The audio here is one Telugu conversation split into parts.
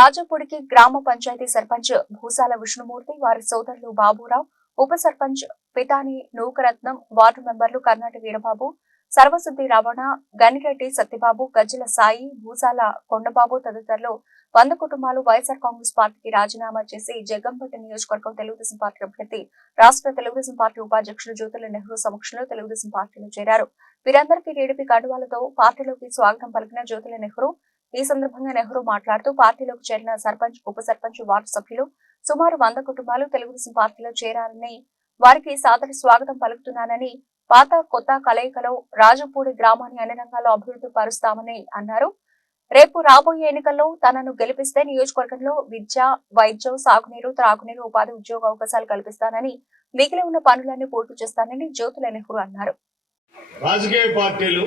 రాజపూడికి గ్రామ పంచాయతీ సర్పంచ్ భూసాల విష్ణుమూర్తి వారి సోదరులు బాబురావు ఉప సర్పంచ్ పితాని నూకరత్నం వార్డు మెంబర్లు కర్ణాటి వీరబాబు సర్వసిద్ధి రమణ గనిరెడ్డి సత్యబాబు గజ్జల సాయి భూసాల కొండబాబు తదితరులు వంద కుటుంబాలు వైఎస్ఆర్ కాంగ్రెస్ పార్టీకి రాజీనామా చేసి జగంపేట నియోజకవర్గం తెలుగుదేశం పార్టీ అభ్యర్థి రాష్ట్ర తెలుగుదేశం పార్టీ ఉపాధ్యక్షులు జ్యోతుల నెహ్రూ సమక్షంలో తెలుగుదేశం పార్టీలో చేరారు. వీరందరికీ టీడీపీ కండువాలతో పార్టీలోకి స్వాగతం పలికిన జ్యోతుల నెహ్రూ ఈ సందర్భంగా నెహ్రూ మాట్లాడుతూ పార్టీలోకి చేరిన సర్పంచ్ ఉప సర్పంచ్ వార్డు సభ్యులు సుమారు వంద కుటుంబాలు తెలుగుదేశం పార్టీలో చేరారని వారికి సాదర స్వాగతం పలుకుతున్నానని పాత కొత్త కలయికలో రాజపూడి గ్రామాన్ని అన్ని రంగాల్లో అభివృద్ధి పరుస్తామని అన్నారు. రేపు రాబోయే ఎన్నికల్లో తనను గెలిపిస్తే నియోజకవర్గంలో విద్య వైద్యం సాగునీరు త్రాగునీరు ఉపాధి ఉద్యోగ అవకాశాలు కల్పిస్తానని మిగిలి ఉన్న పనులన్నీ పూర్తి చేస్తానని జ్యోతుల నెహ్రూ అన్నారు. రాజకీయ పార్టీలు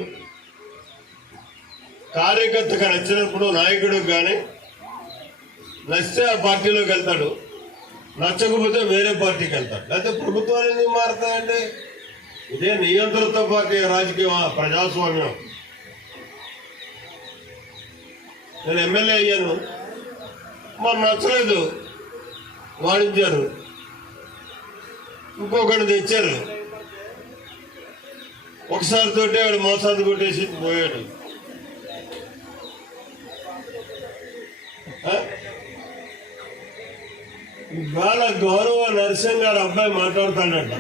కార్యకర్తకు నచ్చినప్పుడు నాయకుడు కానీ నచ్చితే ఆ పార్టీలోకి వెళ్తాడు. నచ్చకపోతే వేరే పార్టీకి వెళ్తాడు. లేకపోతే ప్రభుత్వాలు ఎందుకు మారుతాయండి? ఇదే నియంత్రిత పార్టీ రాజకీయం ప్రజాస్వామ్యం. నేను ఎమ్మెల్యే అయ్యాను. మరి నచ్చలేదు. వాణించారు ఇంకొకటి తెచ్చారు. ఒకసారి తోటే వాడు మోసాన్ని కొట్టేసి పోయాడు ఆ? ఇవాళ గౌరవ నరసింహ గారు అబ్బాయి మాట్లాడతాడట.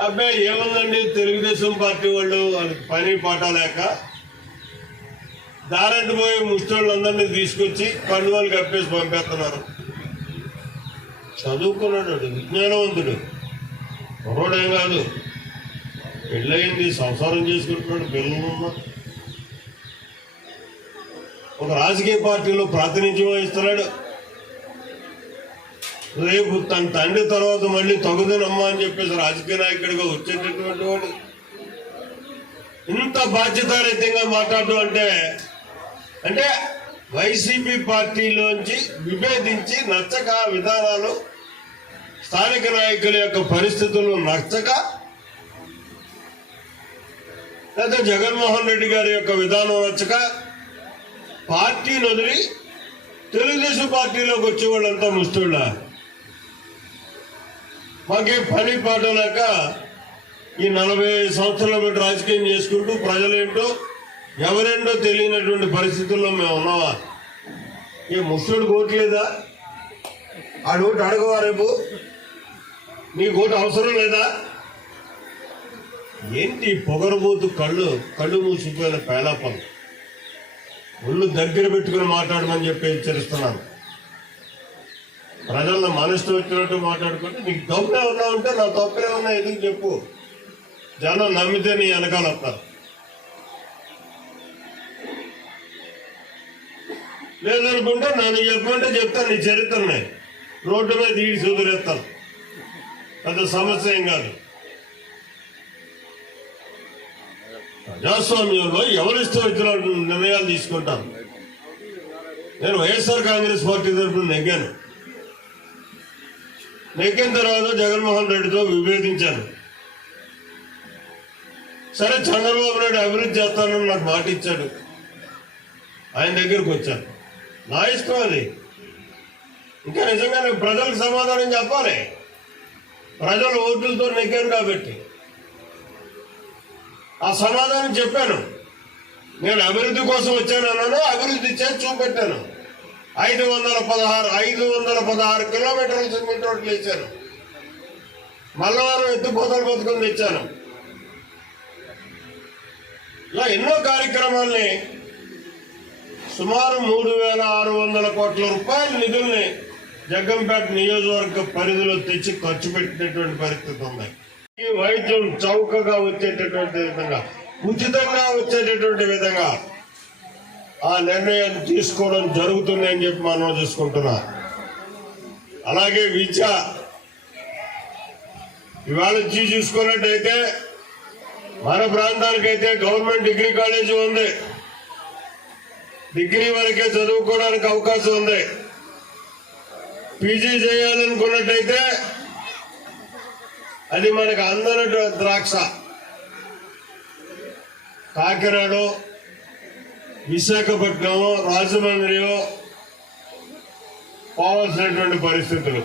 అబ్బాయి ఏముందండి? తెలుగుదేశం పార్టీ వాళ్ళు వాళ్ళకి పని పాట లేక దారంటి పోయి ముష్టోళ్ళందరినీ తీసుకొచ్చి కండువాలు కప్పేసి పంపేస్తున్నారు. చదువుకున్నాడు విజ్ఞానవంతుడు. కుర్రోడేం కాదు. పెళ్ళయింది సంసారం చేసుకుంటున్నాడు పిల్లలు ఒక రాజకీయ పార్టీలో ప్రాతినిధ్యం వహిస్తున్నాడు. రేపు తన తండ్రి తర్వాత మళ్ళీ తగుదనమ్మా అని చెప్పేసి రాజకీయ నాయకుడిగా వచ్చేటటువంటి వాడు. ఇంత బాధ్యతారహితంగా మాట్లాడడం అంటే అంటే వైసీపీ పార్టీలోంచి విభేదించి నచ్చక విధానాలు స్థానిక నాయకుల యొక్క పరిస్థితులు నచ్చక లేదా జగన్మోహన్ రెడ్డి గారి యొక్క విధానం నచ్చక పార్టీని వదిలి తెలుగుదేశం పార్టీలోకి వచ్చే వాళ్ళంతా ముస్తుళ్ళ మాకే పని పాట లేక ఈ నలభై ఐదు సంవత్సరాల బట్టి రాజకీయం చేసుకుంటూ ప్రజలేంటో ఎవరేంటో తెలియనటువంటి పరిస్థితుల్లో మేము ఉన్నావా ఈ ముస్తుడు కోట్లేదా ఆడు ఓటు అడగవా రేపు? నీకు ఓటు అవసరం లేదా? ఏంటి పొగరబోతు కళ్ళు? కళ్ళు మూసిపోయిన పేలాపం. ఒళ్ళు దగ్గర పెట్టుకుని మాట్లాడమని చెప్పి హెచ్చరిస్తున్నాను. ప్రజలను మనసు వచ్చినట్టు మాట్లాడుకుంటే నీకు తప్పులే ఉన్నా ఉంటే నా తప్పులే ఉన్నా ఎందుకు చెప్పు? జనం నమ్మితే నీ వెనకాల వస్తారు. లేదనుకుంటే నన్ను చెప్పమంటే చెప్తాను నీ చరిత్రనే. రోడ్డు మీద తీసి సుదిరేస్తాను. పెద్ద సమస్య ఏం కాదు. ప్రజాస్వామ్యంలో ఎవరిష్టం వచ్చిన నిర్ణయాలు తీసుకుంటారు? నేను వైఎస్ఆర్ కాంగ్రెస్ పార్టీ తరఫున నెగ్గాను. నెగ్గిన తర్వాత జగన్మోహన్ రెడ్డితో విభేదించాను. సరే చంద్రబాబు నాయుడు అభివృద్ధి చేస్తానని నాకు మాట ఇచ్చాడు. ఆయన దగ్గరకు వచ్చాను. నా ఇష్టం అది. ఇంకా నిజంగా నేను ప్రజలకు సమాధానం చెప్పాలి. ప్రజల ఓట్లతో నెగ్గాను కాబట్టి. ఆ సమాధానం చెప్పాను. నేను అభివృద్ధి కోసం వచ్చాను అన్నాను అభివృద్ధి చేసి చూపెట్టాను. ఐదు వందల పదహారు ఐదు వందల పదహారు కిలోమీటర్ల సిమెంట్ రోడ్లు ఇచ్చాను మల్లవారం ఎత్తుపోతలు బతుకుని తెచ్చాను ఇలా ఎన్నో కార్యక్రమాల్ని సుమారు మూడు వేల ఆరు వందల కోట్ల రూపాయల నిధుల్ని జగ్గంపేట నియోజకవర్గ పరిధిలో తెచ్చి ఖర్చు పెట్టినటువంటి పరిస్థితి ఉంది. ఈ వైద్యం చౌకగా వచ్చేటటువంటి విధంగా ఉచితంగా వచ్చేటటువంటి విధంగా ఆ నిర్ణయం తీసుకోవడం జరుగుతుందని చెప్పి మనం చూసుకుంటున్నా. అలాగే విద్య. ఇవాళ చూసుకున్నట్టయితే మన ప్రాంతానికైతే గవర్నమెంట్ డిగ్రీ కాలేజీ ఉంది. డిగ్రీ వరకే చదువుకోవడానికి అవకాశం ఉంది. పీజీ చేయాలనుకున్నట్టయితే అది మనకు అందనటువంటి ద్రాక్ష. కాకినాడ విశాఖపట్నం రాజమండ్రి పోవాల్సినటువంటి పరిస్థితులు.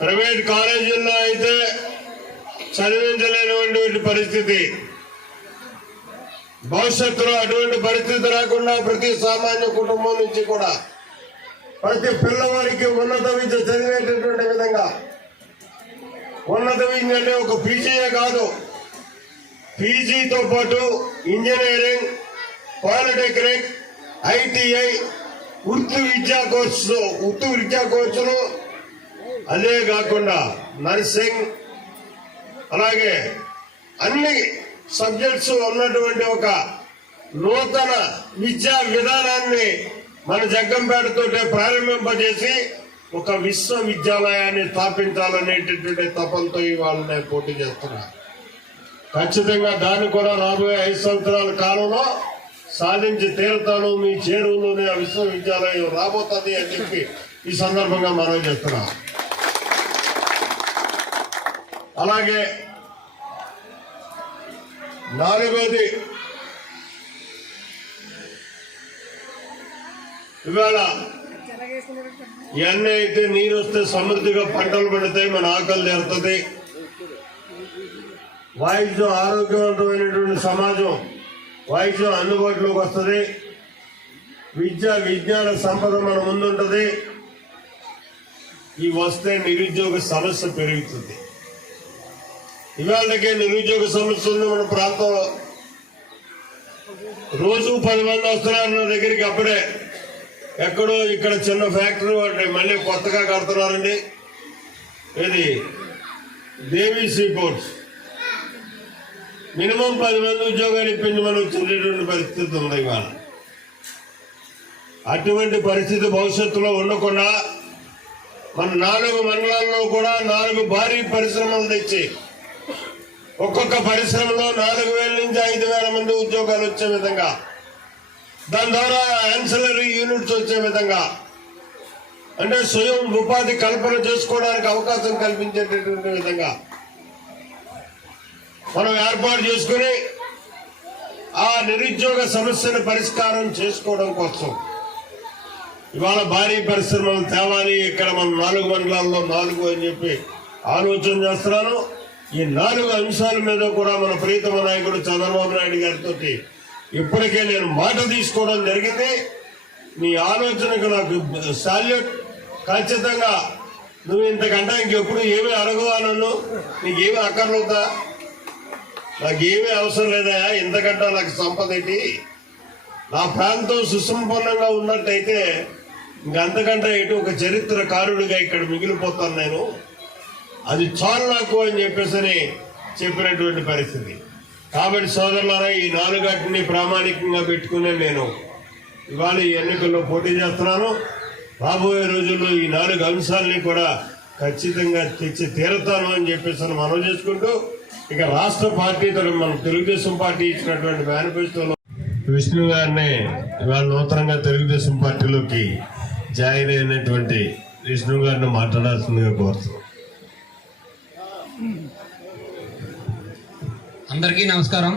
ప్రైవేట్ కాలేజీల్లో అయితే చదివించలేనటువంటి పరిస్థితి. భవిష్యత్తులో అటువంటి పరిస్థితి రాకుండా ప్రతి సామాన్య కుటుంబం నుంచి కూడా ప్రతి పిల్లవాడికి ఉన్నత విద్య చదివేటటువంటి విధంగా. ఉన్నత విద్య అంటే ఒక పీజీయే కాదు. పీజీతో పాటు ఇంజనీరింగ్ పాలిటెక్నిక్ ఐటీఐ వృత్తి విద్యా కోర్సు వృత్తి విద్యా కోర్సులు. అదే కాకుండా నర్సింగ్ అలాగే అన్ని సబ్జెక్ట్స్ ఉన్నటువంటి ఒక నూతన విద్యా విధానాన్ని మన జగ్గంపేటతో ప్రారంభింపజేసి ఒక విశ్వవిద్యాలయాన్ని స్థాపించాలనేటటువంటి తపంతో ఇవాళ నేను పోటీ చేస్తున్నా ఖచ్చితంగా దాన్ని కూడా రాబోయే ఐదు సంవత్సరాల కాలంలో సాధించి తీరుతాను మీ చేరువులోనే ఆ విశ్వవిద్యాలయం రాబోతుంది అని చెప్పి ఈ సందర్భంగా మనం చేస్తున్నాం అలాగే నాలుగోది ఇవాళ ఎన్న అయితే నీరు వస్తే సమృద్ధిగా పంటలు పెడతాయి మన ఆకలి తీరుతుంది. వాయిద్యం ఆరోగ్యవంతమైనటువంటి సమాజం వాయిద్యం అందుబాటులోకి వస్తుంది. విద్య విజ్ఞాన సంపద మన ముందుంటుంది. ఈ వస్తే నిరుద్యోగ సమస్య పెరుగుతుంది. ఇవాళకే నిరుద్యోగ సమస్య ఉంది మన ప్రాంతంలో. రోజు పది మంది వస్తున్నారు నా దగ్గరికి అప్పుడే. ఎక్కడో ఇక్కడ చిన్న ఫ్యాక్టరీ వాటి మళ్ళీ కొత్తగా కడుతున్నారండి. ఇది దేవి సీ పోర్ట్స్ మినిమం పది మంది ఉద్యోగాలు ఇప్పించమని వచ్చేటటువంటి పరిస్థితి ఉంది ఇవాళ. అటువంటి పరిస్థితి భవిష్యత్తులో ఉండకుండా మన నాలుగు మండలాల్లో కూడా నాలుగు భారీ పరిశ్రమలు తెచ్చి ఒక్కొక్క పరిశ్రమలో నాలుగు వేల నుంచి ఐదు వేల మంది ఉద్యోగాలు వచ్చే విధంగా దాని ద్వారా యాన్సలరీ యూనిట్స్ వచ్చే విధంగా అంటే స్వయం ఉపాధి కల్పన చేసుకోవడానికి అవకాశం కల్పించేటటువంటి విధంగా మనం ఏర్పాటు చేసుకుని ఆ నిరుద్యోగ సమస్యను పరిష్కారం చేసుకోవడం కోసం ఇవాళ భారీ పరిశ్రమలు తేవాలి. ఇక్కడ మనం నాలుగు మండలాల్లో నాలుగు అని చెప్పి ఆలోచన చేస్తున్నాను. ఈ నాలుగు అంశాల మీద కూడా మన ప్రీతమ నాయకుడు చంద్రబాబు నాయుడు గారితో ఇప్పటికే నేను మాట తీసుకోవడం జరిగింది. నీ ఆలోచనకు నాకు సాల్యూట్ ఖచ్చితంగా నువ్వు ఇంతకంటే ఇంకెప్పుడు ఏమీ అడగవా నన్ను నీకేమీ అక్కర్లవుతా నాకేమీ అవసరం లేదా? ఇంతకంటే నాకు సంపద ఏంటి? నా ప్రాంతం సుసంపన్నంగా ఉన్నట్టయితే ఇంకంతకంటే ఇటు ఒక చరిత్రకారుడిగా ఇక్కడ మిగిలిపోతాను నేను. అది చాలు నాకు అని చెప్పేసి చెప్పినటువంటి పరిస్థితి. కాబట్టి సోదరులారా ఈ నాలుగాటిని ప్రామాణికంగా పెట్టుకునే నేను ఇవాళ ఈ ఎన్నికల్లో పోటీ చేస్తున్నాను. రాబోయే రోజుల్లో ఈ నాలుగు అంశాలని కూడా ఖచ్చితంగా తెచ్చి తీరుతాను అని చెప్పేసి మనం చేసుకుంటూ ఇక రాష్ట్ర పార్టీ మన తెలుగుదేశం పార్టీ ఇచ్చినటువంటి మేనిఫెస్టోలో విష్ణు గారిని ఇవాళ నూతనంగా తెలుగుదేశం పార్టీలోకి జాయిన్ అయినటువంటి విష్ణు గారిని మాట్లాడాల్సిందిగా కోరుతున్నాం. అందరికీ నమస్కారం.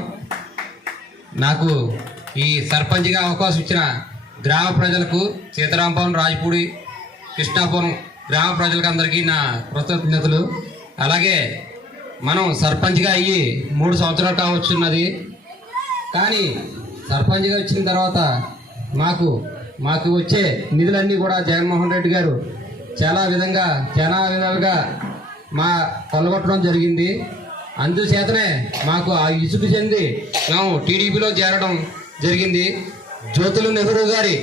నాకు ఈ సర్పంచ్గా అవకాశం ఇచ్చిన గ్రామ ప్రజలకు సీతారాంపురం రాజపూడి కృష్ణాపురం గ్రామ ప్రజలకు అందరికీ నా కృతజ్ఞతలు. అలాగే మనం సర్పంచ్గా అయ్యి మూడు సంవత్సరాలు కావచ్చున్నది కానీ సర్పంచ్గా వచ్చిన తర్వాత మాకు మాకు వచ్చే నిధులన్నీ కూడా జగన్మోహన్ రెడ్డి గారు చాలా విధంగా చాలా విధాలుగా మా కొల్లగొట్టడం జరిగింది. అందుచేతనే మాకు ఆ ఇసుకు చెంది మేము టీడీపీలో చేరడం జరిగింది. జ్యోతులు నెహ్రూ గారి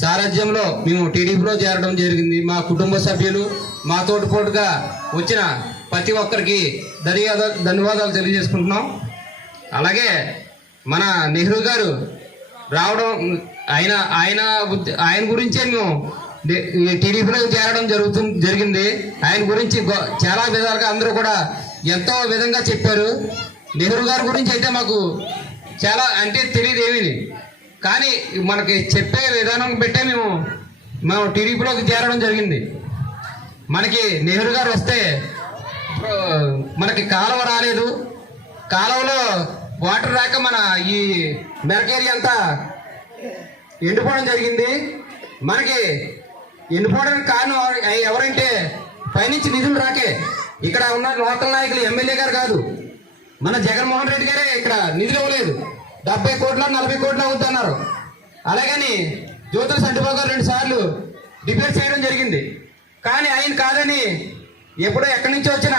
సారథ్యంలో మేము టీడీపీలో చేరడం జరిగింది. మా కుటుంబ సభ్యులు మా తోటిపోటుగా వచ్చిన ప్రతి ఒక్కరికి ధన్యవాదాలు ధన్యవాదాలు తెలియజేసుకుంటున్నాం. అలాగే మన నెహ్రూ గారు రావడం ఆయన ఆయన ఆయన గురించే మేము టీడీపీలో చేరడం జరుగుతుంది జరిగింది. ఆయన గురించి చాలా విధాలుగా అందరూ కూడా ఎంతో విధంగా చెప్పారు. నెహ్రూ గారి గురించి అయితే మాకు చాలా అంటే తెలియదు ఏమీ. కానీ మనకి చెప్పే విధానం పెట్టే మేము మేము టీడీపీలోకి చేరడం జరిగింది. మనకి నెహ్రూ గారు వస్తే మనకి కాలువ రాలేదు. కాలువలో వాటర్ రాక మన ఈ మెరకేరి అంతా ఎండిపోవడం జరిగింది. మనకి ఎండిపోవడానికి కారణం ఎవరంటే పైనుంచి నిధులు రాకే. ఇక్కడ ఉన్న లోకల్ నాయకులు ఎమ్మెల్యే గారు కాదు. మన జగన్మోహన్ రెడ్డి గారే ఇక్కడ నిధులు ఇవ్వలేదు. డెబ్బై కోట్ల నలభై కోట్లు అవుతున్నారు అలాగని జ్యోతుల సంటిబాబు గారు రెండు సార్లు డిబేట్ చేయడం జరిగింది. కానీ ఆయన కాదని ఎప్పుడో ఎక్కడి నుంచి వచ్చిన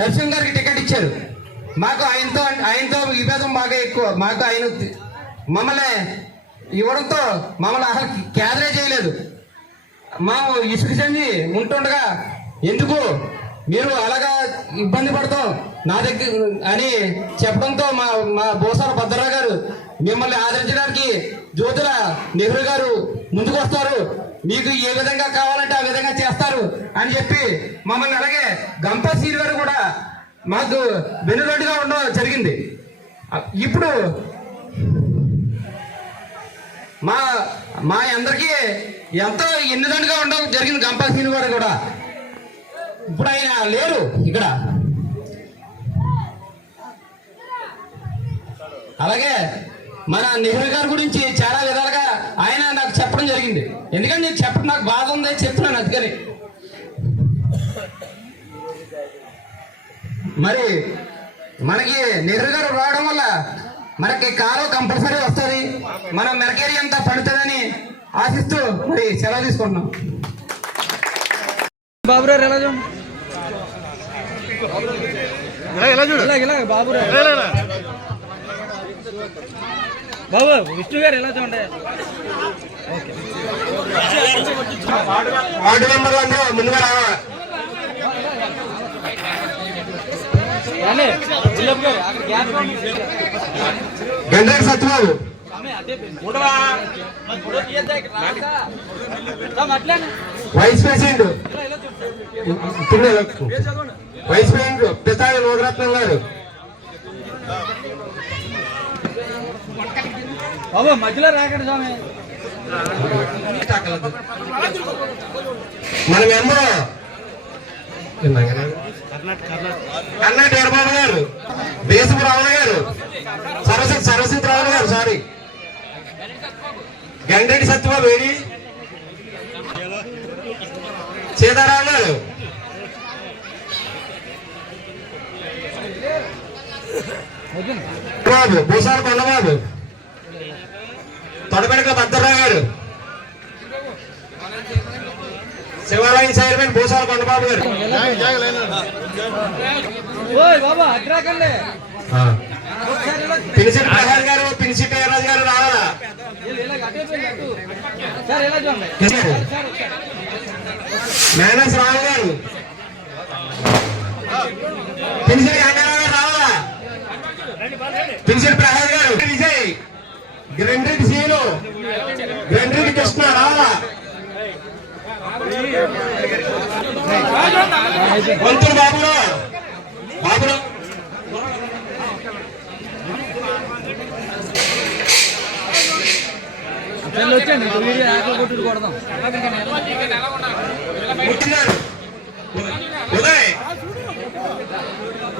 దర్శన్ గారికి టికెట్ ఇచ్చారు. మాకు ఆయనతో ఆయనతో విభేదం బాగా ఎక్కువ. మాకు ఆయన మమ్మల్ని ఇవ్వడంతో మమ్మల్ని అసలు క్యాదరే చేయలేదు. మేము ఇసుక చెంది ఉంటుండగా ఎందుకు మీరు అలాగా ఇబ్బంది పడతాం? నా దగ్గర అని చెప్పడంతో మా మా బోసాల భద్రరావు గారు మిమ్మల్ని ఆదరించడానికి జ్యోతుల నెహ్రూ గారు ముందుకు వస్తారు మీకు ఏ విధంగా కావాలంటే ఆ విధంగా చేస్తారు అని చెప్పి మమ్మల్ని అలాగే గంప సీర్ గారు కూడా మాకు వెనుదొడ్డిగా ఉండడం జరిగింది. ఇప్పుడు మా మా అందరికీ ఎంతో ఎన్నిదండుగా ఉండడం జరిగింది గంపా సీని గారు కూడా. ఇప్పుడు ఆయన లేరు ఇక్కడ. అలాగే మన నెహ్రూ గారి గురించి చాలా విధాలుగా ఆయన నాకు చెప్పడం జరిగింది. ఎందుకంటే నేను చెప్పడం నాకు బాధ ఉంది చెప్తున్నాను అందుకని. మరి మనకి నెహ్రూ గారు రావడం వల్ల మనకి కాలం కంపల్సరీ వస్తుంది. మన మెరకేరి అంతా పడుతుందని ఆశిస్తూ మరి సెలవు తీసుకుంటున్నాం. బాబురావు ఎలా చూడండి ఇలా ఇలా బాబురావు బాబు విష్ణు గారు ఎలా చూడండి? వార్డు అందరూ ముందుగా రావాలి. Satyababu. Vice president. Vice president Pitani Nagaratnam గారు. బాబు మధ్యలో రాకండి స్వామి. మన మెంబర్ కర్ణాటి వీరబాబు గారు. దేశపు రావణ గారు. సరస్వతి సరస్వతి రావణ గారు సారీ. గంగరెడ్డి సత్యబాబు ఏడి? సీతారాం గారు. బాబు భూసార కొండబాబు. తొడబెడక భద్రరావు గారు. శివాలయం చైర్మన్ భూసార కొండబాబు గారు. పినిసిటి ప్రసాద్ గారు పినిసిటి రాజు గారు రావాలా. మేనస్ రావు గారు. గారు రావాలా? పినిసిటి ప్రసాద్ గారు. గ్రెండ్రెడ్డి సీను గ్రెండ్రెడ్డి కృష్ణ రావాలా వంతులు బాబులో వీడియో ఆకలి కొట్టుడు కొడదాం ఉదయ్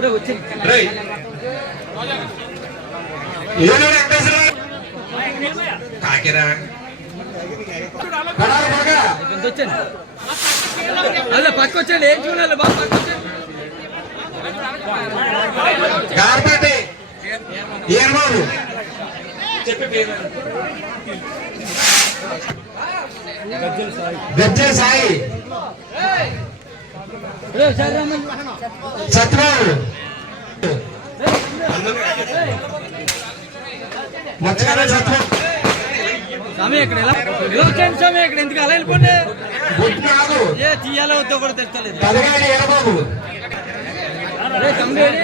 వచ్చింది కాకిరా కడాలి బాగా ఎంత వచ్చండి అదే పక్క వచ్చండి ఏం చూడాలి బాబు? పక్క వచ్చండి గార్పేటి ఏర్బాబు గజ్జల సాయి. ఇప్పుడే ఒకసారి రమ్మని. సత్యబాబు మచ్చగానే సత్యబాబు స్వామి ఇక్కడ ఎలా? ఇలా వచ్చండి స్వామి ఇక్కడ ఎందుకు అలా వెళ్ళిపోండి బుట్టినాడు ఏ తీయాలో వద్దో కూడా తెలుస్తలేదు. పదగాడి ఏర్బాబు అరే తమ్ముడు ఏడి?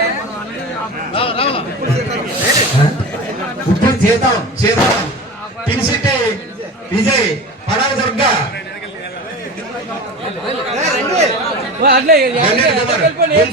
ఇప్పుడు చేద్దాం చేద్దాం. పిలిచిట్టి విజయ్ పడాల దుర్గా ఓ, అట్లే వెళ్ళిపోండి ఏం